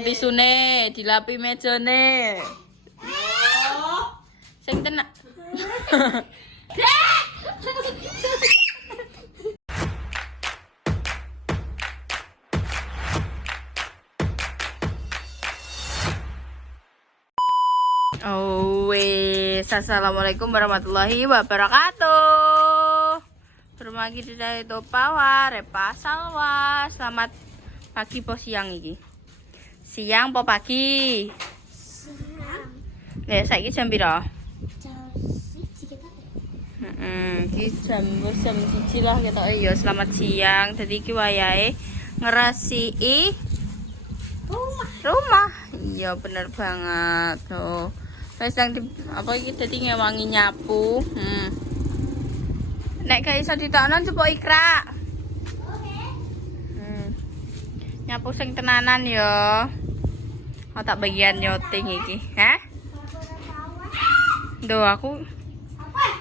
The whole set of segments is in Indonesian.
Tisune dilapi mejane. Sing tenak. Oh wes, assalamualaikum warahmatullahi wabarakatuh. Bermagi di itu Pawa, Repa Salwa. Selamat pagi po siang iki. Siang po pagi. Siang. Saiki jam piro? Jam 1 kita. Iki jam 1 lah ketok ya. Selamat siang. Dadi iki wayahe ngresiki rumah. Iya bener banget. Tuh. Wis nang apa iki dadi ngewangi nyapu. Nek gak iso ditokno cepuk Ikra. Oke. Nyapu sing tenanan ya. Oh tak bagian nyoting iki. Hah? Duh aku. Apa?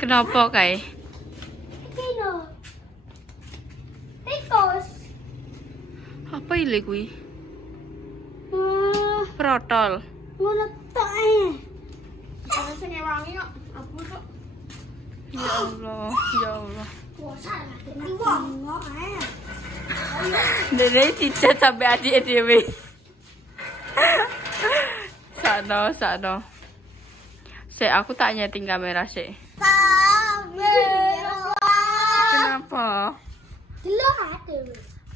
Kenapa kae? Kino. Tikus. Apa ile kuwi? Protol. Ngono tok Ana sing ngewangi kok. Aku kok. Ya Allah, ya Allah. Bosan ati wong kok Dene dicat sampai adik dhewe. Sakno. Sik aku tak nyeting kamera sik. Kamera. Kenapa? Delok ate.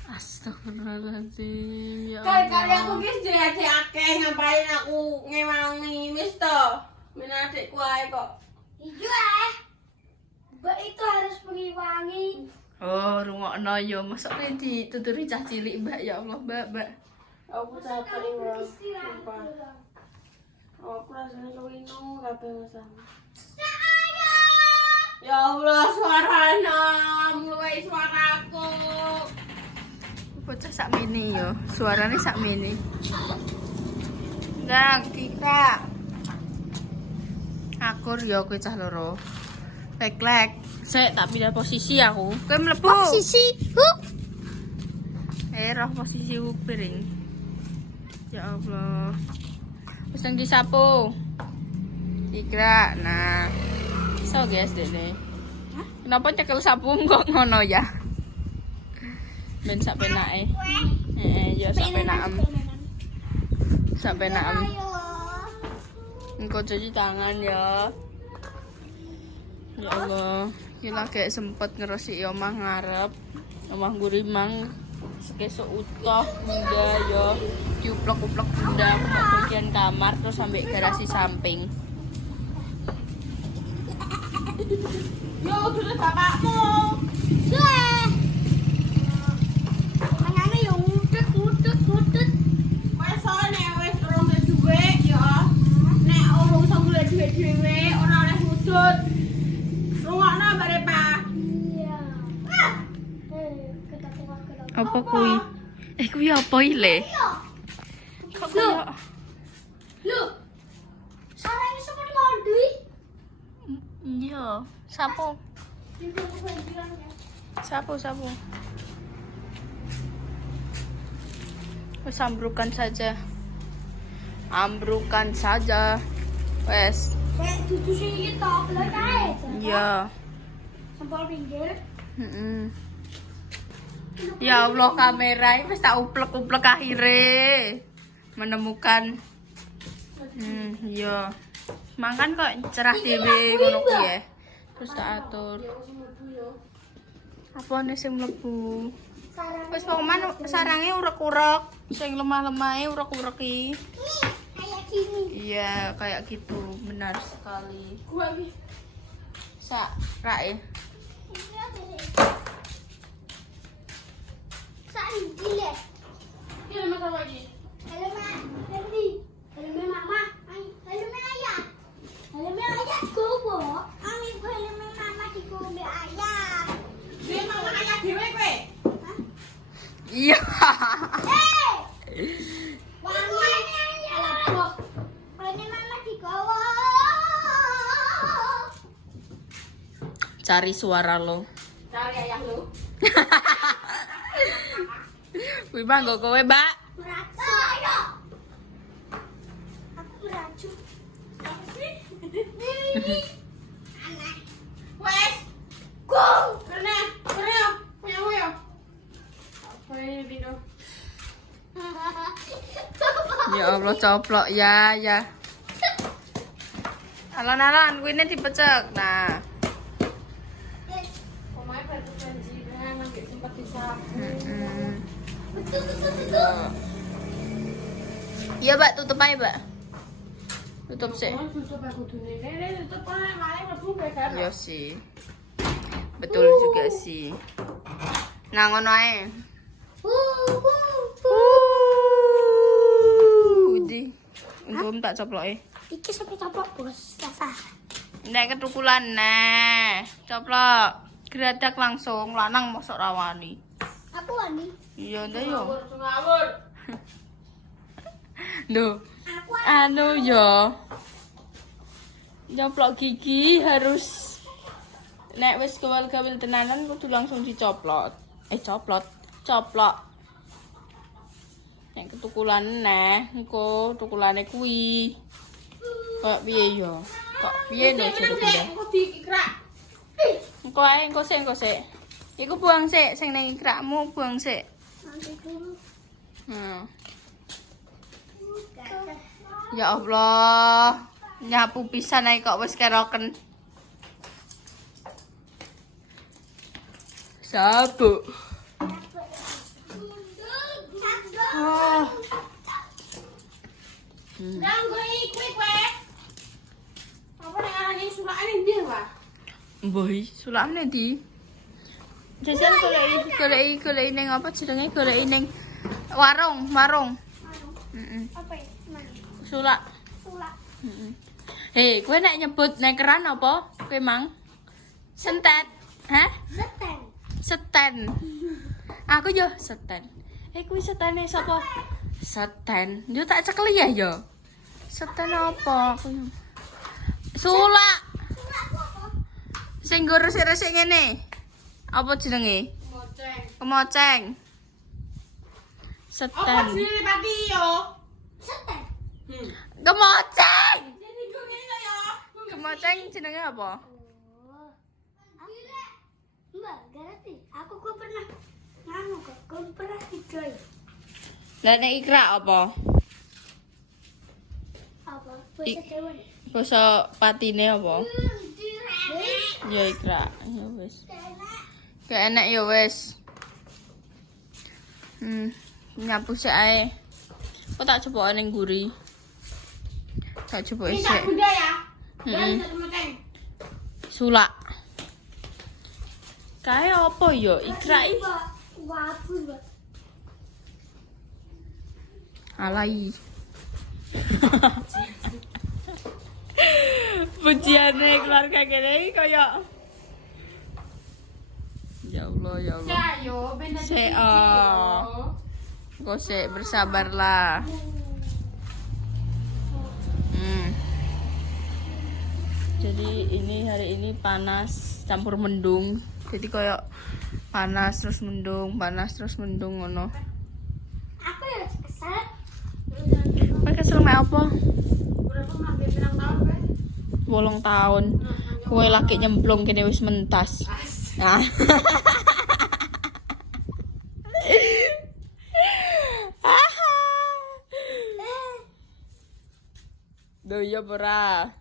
Astagfirullahaladzim. Ya Kali-kali Allah. aku guys jadi akeh ngapain aku ngewangi wis to. Men adikku ae kok. Iya. Mbak itu harus mengiwangi. Oh, rungokno yo. Mosok kowe dituturi cah cilik, Mbak. Ya Allah, Mbak. Aku capek wong. Istirahat. Sumpah. Aku rasanya kewino kabeh masalah. Ya Allah, suaranya mulai suaraku. Bocah sak mini yo. Suarane sak mini. Nang, Kika. Akur yo kowe cah loro. Lek. Sik tak pindah posisi aku. Kowe mlebu. Posisi huk. Roh posisi piring. Ya Allah. Wis nang disapu. Ikra. Nah. So guys dene. Kenapa cekel sapu kok ngono ya? Ben sak penake. Ya sak penakem. Sak penakem. Engko cuci tangan ya. Ya Allah. Iki lagi sempet ngeresiki omah ngarep. Omah gurimang sekesuk utuh enggak ya. Diuplek-uplek bunda bagian kamar terus sampai garasi samping. Yo, sudah bapakmu. Sudah. Tangannya yang ngudut. Wes nek wis urung duwe ya. Nek urung iso golek duwe dhewe, ora oleh ngudut. Rungokno bare Pak. Iya. Kita Apa kuwi? Kuwi apa ile? Kok koyo Loh. Sarangnya seperti kondui. iya, sapu. Wes ambrukan saja. Wes. Kayak dudu sing iki tok, lho kae. Iya. Sempol pinggir. Ya Allah, kamera wis tak uplek-uplek akhire menemukan. Iya. Makan kok cerah dhewe ngono kuwi ya. Terus tak atur. Apa nih sing mlebu? Sarang. Wis pokokan sarange urek-urek, sing lemah-lemahe urek-ureki. Kayak gini. Iya, kayak gitu. Benar sekali. Gua iki. Sak rae. Saiki le. Iki masalah iki. Halo, Mak. Halo, Mama. Halo, Ayah. Halo, Ayah. Gowo. Ami halo, Mama dikombe ayah. Dia mau ayah dhewe kowe. Iya. Wangi ayah. Halo, Mama digowo. Cari suara lo. Cari ayah lu. Kuwi manggo kowe, Mbak. Meracun. Ayo. Aku meracun. Apa sih? Aneh. Wes, Gong. kene yo. Punya yo. Apa ini Dino? Ya Allah, coplok ya. Alon-alon kuwi dipecek. Nah. Pemain batu banjiran nanti sempat disapu. Betul. Iya, Mbak, tutup aja, Mbak. Tutup sih. Oh, tutup aku dunia. Ini tutup kan malah mlebu kan. Iya sih. Betul juga sih. Nah, ngono ae. Udi. Engko tak coploke. Iki sampai coplok bos. Sasa. Nek ketukulan nah. Coplok. Gradak langsung lanang mosok rawani. Aku wani. Iya, ndak yo. Ngawur. Duh. Aku Anu yo. Nyoplok gigi harus nek wis gawal-gawil tenanan kudu langsung dicoplok. Coplok. Nek ketukulan neh, engko tukulane kuwi. Kok piye yo? Kok piye lho jare. Aku dikrak. Engko ae, engko sik. Iku buang sik sing ning ikrakmu, buang sik. nanti dulu. Ya Allah. Nyapu pisan ae kok wis keroken. Sabuk. Oh. Ganggu iki kowe. Apa nek arane sulakane ndi, Pak? Mboi, sulakane ndi? Jajan goleki ning apa jenenge? Goleki ning warung. Heeh. Apa ya? Mana? Sulak. Sulak. Heeh. Hei, kowe nek nyebut nek keran apa? Kowe mang sentet. Hah? Seten. Aku yo seten. Kuwi setene sapa? Seten. Yo tak cekeli ya. Seten apa? Sulak. Sulak apa? Sing nggo resik-resik ngene. Apa jenenge? Moceng. Kemoceng. Apa Seten. jenenge Pati yo? Seten. Kemoceng. Jadi kok ngene yo. Kemoceng jenenge apa? Oh. Mbak, ngerti. Aku kok pernah kok pernah tidur. Lah nek ikrak apa? Apa? Bahasa Jawa. Basa patine apa? Ya ikrak. Ya wis. Gak enak ya wis. Nyapu sik ae. Kok tak coba ning guri. Tak coba Ini sik. tak bunda ya. Heeh. Dan moceng. Sulak. Kae apa ya? Ikrak iki. Wabu, Mbak. Alai. Pujiane keluarga kene iki kaya Ya Allah. Ya yo, benda Sik, Kok sik bersabarlah. Jadi hari ini panas campur mendung. Jadi kayak panas terus mendung ngono. Aku ya kesel. Kowe kesel mek apa? Berapa hampir pirang tahun, Pak? 8 tahun. Kowe lagi nyemplung kene wis mentas. Nah. Duh ya ora.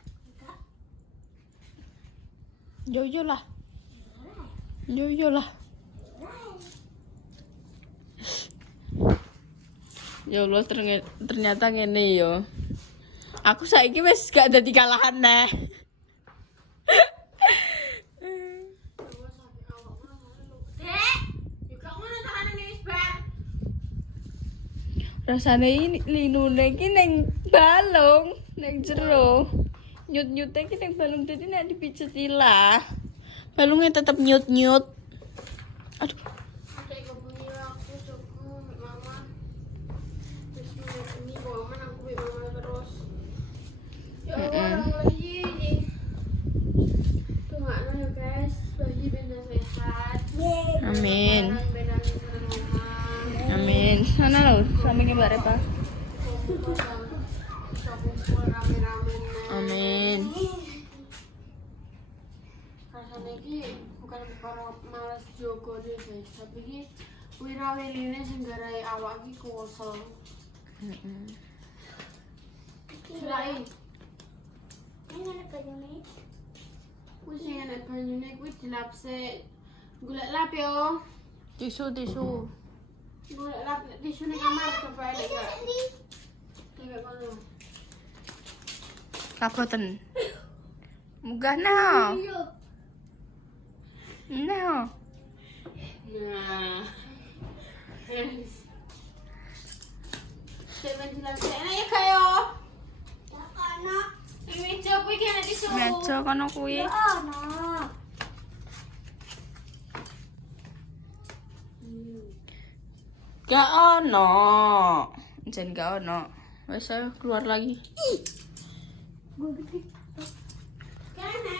Yo lah. Ya Allah ternyata ngene yo. Aku saiki wis gak dadi kalahan neh. Dek, juga ngono carane wis bar. Rasane ini linune iki ning balung, ning jero. Nyut-nyute iki ning balung dadi nek dipiceti lah. Balungnya tetap nyut-nyut. Aduh. Adek kebunyi aku cukup mama. Terus ini bawa mana aku mama terus. Ya Allah, lagi. Doakan ya guys, bagi benda sehat. Amin. Benda rumah. Amin. sampinge Mbak Repa. Bisa kumpul rame-rame. Amin. Rasanya iki bukan para malas jogo deh guys, tapi iki wirawiline sing garai awak iki kuwasa. Heeh. Selain Ini ada banyune. kuwi sing enek banyune kuwi dilap sik. Golek lap yo. Tisu. Golek lap tisu ning kamar coba elek gak. Kayak kono. Kaboten. Munggah no. Iya. No. Nah. Coba dilap sik enak ya kayo. Anak. Ini meja kuwi kene tisu. Meja kono kuwi. Anak. Gak ono. Jen gak ono. Wes ayo keluar lagi. Gue gede. Kene.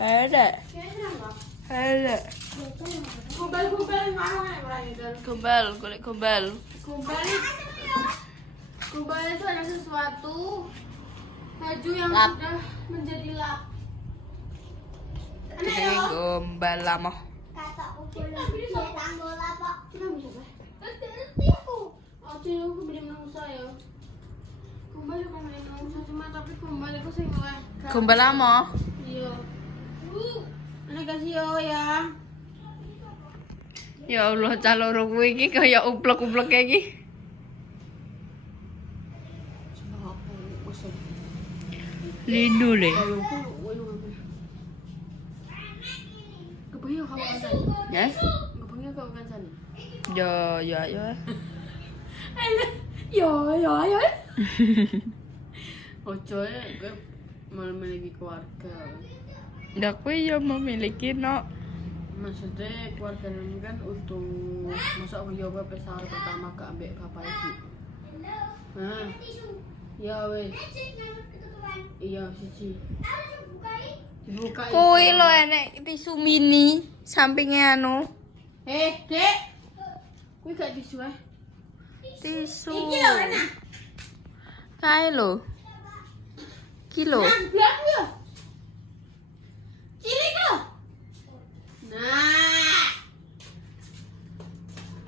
Ada. Kene enggak? Ada. Gombal-gombal marah nek berani dan Gombal, golek gombal. Gombal itu ada sesuatu baju yang Lap. sudah menjadi lap. Enak Jadi ya? gombal lama. Kata ukur lebih tanggul apa? Kita bisa apa? Tipu. Oh, itu aku beli manusia ya. Gombal itu beli manusia cuma tapi gombal itu sing oleh. Gombal lama. Iya. Ini kasih yo ya. Ya Allah, caloro kuwi iki kaya uplek-uplek kayak iki. Coba aku usah. Lindu le. Ayo aku kebayang kamu kan sana. Yes. Kebayang kamu kan sana. Ya. Ya. Ojo ya, gue mau memiliki keluarga. Ndak kuwi ya memiliki no. Maksudnya keluarga ini kan utuh. Masa aku nyoba pesawat pertama ke ambek bapak ibu. Nah, ya wes. Iya siji. Dibuka. Kuwi lo enek tisu mini sampinge anu. Dek. Kuwi gak tisu ah. Tisu. Iki lho, Rena. Kae lo. Kilo. Nah, bilang ya. Cilik lo. Nah.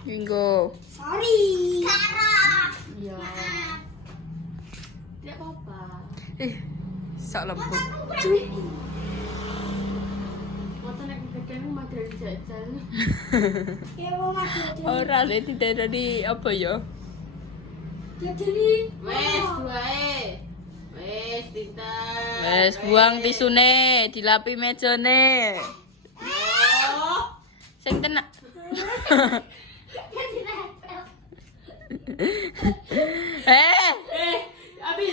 Minggu. Sorry. Karang. Iya. Tidak apa-apa. Sak lempuk. Motor nek kekene madran jajal. Kayak mau mati. Ora le tidak dari apa ya? Jadi. Wes duae. Wes Tita. Wes buang tisune, dilapi mejane. Oh. Sing tenak. Abi.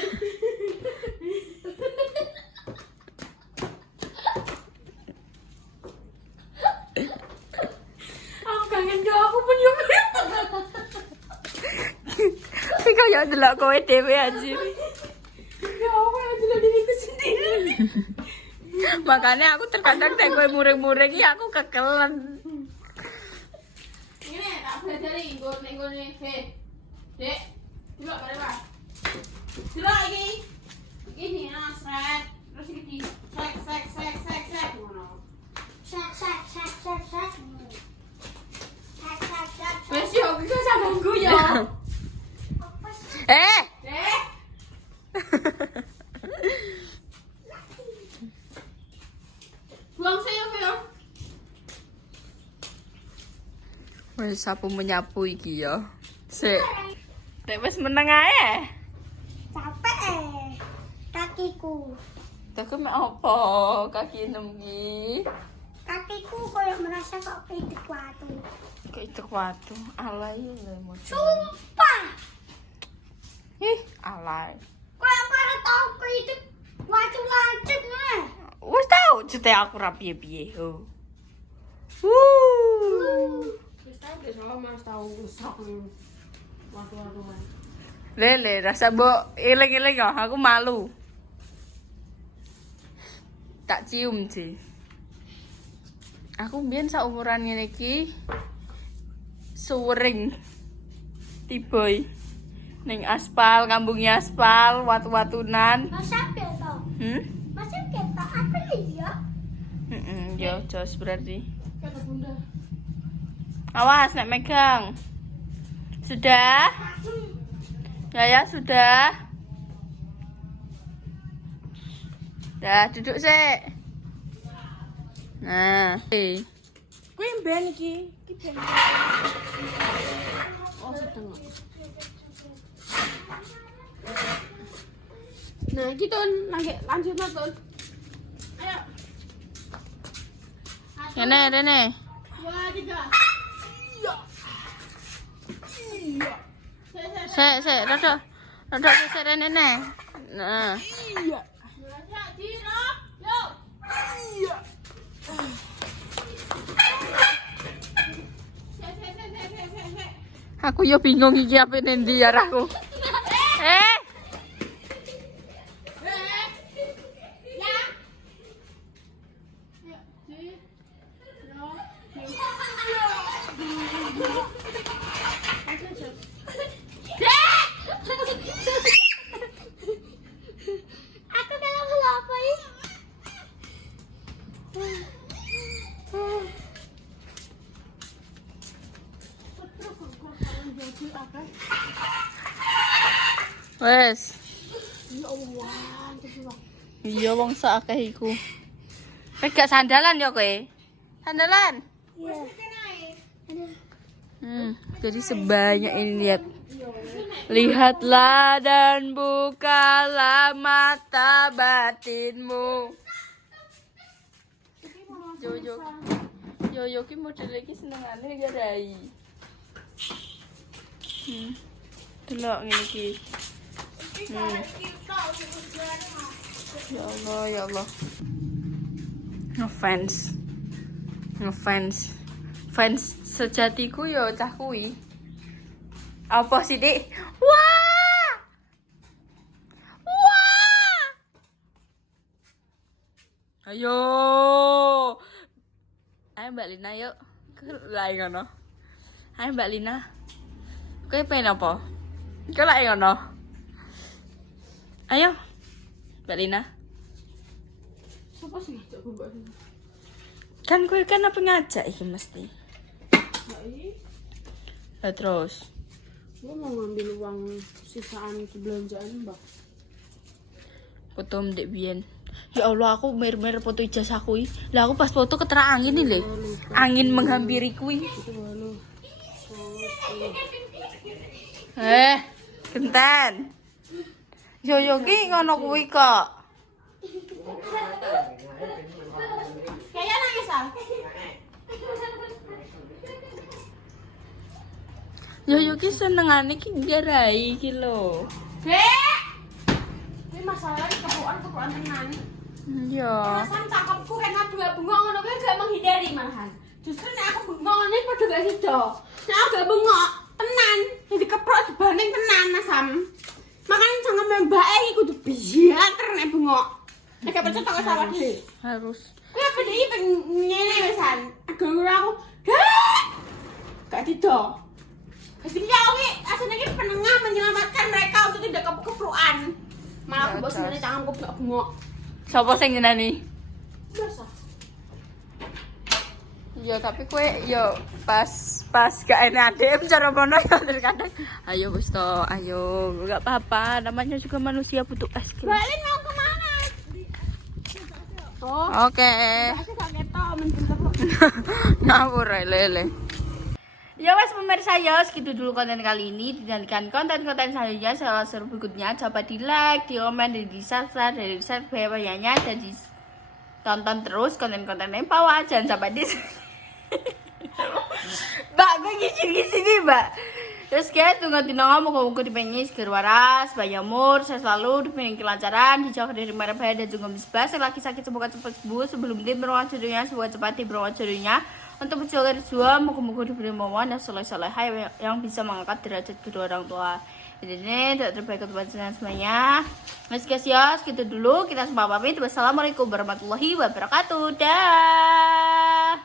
Aku kangen do aku pun yo. Iki kaya delok kowe dhewe anjir. Ya aku lagi delok diriku sendiri. Makanya aku terkadang nek kowe muring-muring iki aku kekelen. Ini tak pelajari nggon-nggon Dek. Delok bare, Pak. Delok iki. Ini sret. Terus iki sek ngono. Sak. Wes yo bisa sambungku yo. Apa sih? Dek. Buang saya yo. Wes sapu menyapu iki ya. Sik. Nek wis meneng ae. Capek. Kakiku. Tapi mek apa kaki enem iki? Kakiku kayak merasa kok pitik watu. Kok itu watu. Alay lho moco. Sumpah. Ih, alay. Kayak pada tahu pitik watu lanjut nih. Wis tau cete aku ra piye-piye. Oh. Wis tahu deh soal Mas tahu rusak waktu-waktu man. Lele, rasa mbok eling-eling ya, aku malu. Tak cium sih. Aku mbiyen saumuran ngene iki suwering tiboy. Ning aspal, kambungnya aspal, watu-watunan. Masa ketok. Masa ketok apa ya? Ya, jos berarti. Kata bunda. Awas, nek megang. Sudah? Ya, sudah. Dah, duduk sih. Nah, Kuwi ben iki. Iki ben. Oh, sedeng. Nah, iki Tun, lanjut Tun. Ayo. Rene. 2, 3. Sik, rodok sik rene. Nah. Iya. Yuk. Iya. Aku yo bingung iki apa nendi arahku. Aku kalau ngelapain. Wes. Ya Allah, Iya wong sakake iku. Wis gak sandalan yo kowe. Sandalan. Iya. Jadi sebanyak ini lihat. Lihatlah dan bukalah mata batinmu. Yo ki model iki senengane ya Rai. Delok ngene iki. Ya Allah. Ngefans. Fans sejatiku yo cah kuwi. Apa sih, Dik? Wah! Ayo Mbak Lina yuk. Lah ngono. Ayo Mbak Lina. Kowe pengen apa? Kowe lak ngono. Ayo. Mbak Lina. Siapa sih ngajak gue Mbak Lina? Kan kowe kan apa ngajak iki mesti. Lah terus. Gue mau ngambil uang sisaan belanjaan Mbak. Foto Dek Bian. Ya Allah, aku mer-mer foto ijazah kuwi. Lah aku pas foto ketera angin nih, Le. Angin menghampiri kuwi. Genten. Yo ki ngono kuwi kok. Kayaknya nangis ah. Yo ki senengane ki garai iki lho. Dek! Ini masalahnya kepuan tenan. Iya. Alasan cakepku kan adu bengok ngono kuwi gak menghindari malahan. Justru nek aku bengok ngene padha gak sida. Nek aku gak bengok tenan, jadi keprok dibanding tenan Asam. Makanya jangan mbake iki kudu biater nek bengok. Nek gak percaya tak salah dhewe. Harus. Kuwi apa iki ngene wisan. Agak aku. Dek! Gak sida. Jadi yawi, aslinya ini penengah menyelamatkan mereka untuk tidak kepruan. Malah aku bos sebenarnya tanganku gak bengok. Sopo sing nyenani? Biasa. Iya, tapi kowe yo pas gak enak adem cara mono ya terkadang. Ayo wis to, ayo. Enggak apa-apa, namanya juga manusia butuh es krim. Balin mau kemana? Oh, Oke. aku gak ketok mencintai. Ngawur lele. Ya wes pemirsa ya, segitu dulu konten kali ini. Dinantikan konten-konten selanjutnya seru berikutnya. Coba di like, di komen, dan di subscribe, dan di share banyak-banyaknya. Dan tonton terus konten-kontennya Pawa. Jangan sampai di Mbak, gue ngisi nih Mbak. Terus guys, tunggu dina muka-muka dipengen seger waras, banyak umur, saya selalu dipengen kelancaran, dijauh dari marah bahaya dan juga misbah. Selagi sakit semoga cepat sembuh, sebelum dia beruang jodohnya, semoga cepat beruang jodohnya. Untuk berjuang dua, muka-muka diberi momongan dan soleh-soleh yang bisa mengangkat derajat kedua orang tua. Jadi ini terbaik untuk panjenengan semuanya. Mas guys ya, segitu dulu. Kita semua pamit. Wassalamualaikum warahmatullahi wabarakatuh. Dah.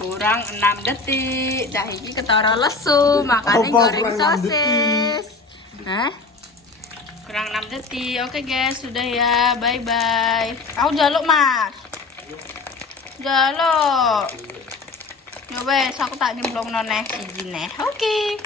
Kurang 6 detik. Dah ini ketara lesu, makannya goreng sosis. detik. Oke guys, sudah ya. Bye bye. Aku jaluk mas. Jaluk. Ya wes, aku tak nyemplung noneh siji neh. Oke.